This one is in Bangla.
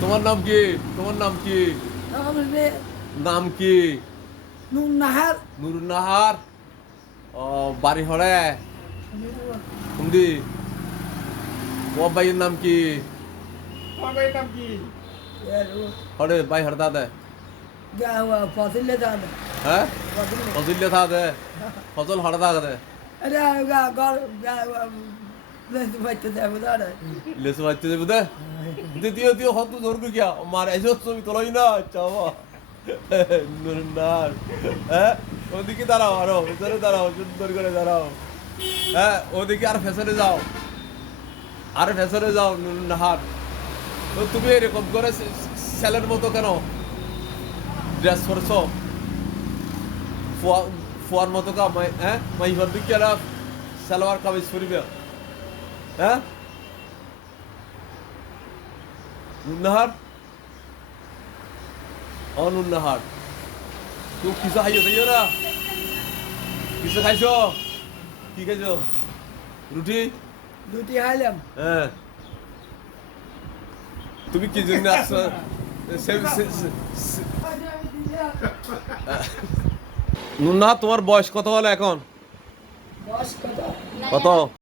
তোমার নাম কি? তোমার নাম কি? নাম কি? নুন নাহার। নুর নাহার। ও বাড়ি হরে কুন্দি। তোমার ভাইয়ের নাম কি? হরে ভাই হরদা দে। ফসিলে যান। হ্যাঁ ফজল থা দে। ফজল হরদা দে। আরে বাইতে যাবো দাঁড়া। লেসু বাচ্চা যাবো দে। দিও দিও হত জোর করে গিয়া মার এসো ছবি তোলাই না চাওয়া। নুর নাহার। হ্যাঁ ওদিকে দাঁড়াও আরো ভিতরে দাঁড়াও সুন্দর করে দাঁড়াও। হ্যাঁ ওদিকে আর ফেসরে যাও। আর ফেসরে যাও নুর নাহার। তো তুমি এরকম করে ছেলের মতো কেন ড্রেস করছো? ফুয়ার মতো কা হ্যাঁ মাই হরদি কেরা সালোয়ার কামিজ পরিবে হ্যাঁ নুনহার ও নুনহার তুই কিছু খাইছো তাই না? কিছু খাইছো? কি খাইছো? রুটি দুটি খাইলাম। হ্যাঁ তুমি কি জন্য আসছো? নুনহার তোমার বয়স কত হলো এখন? বয়স কত? কত?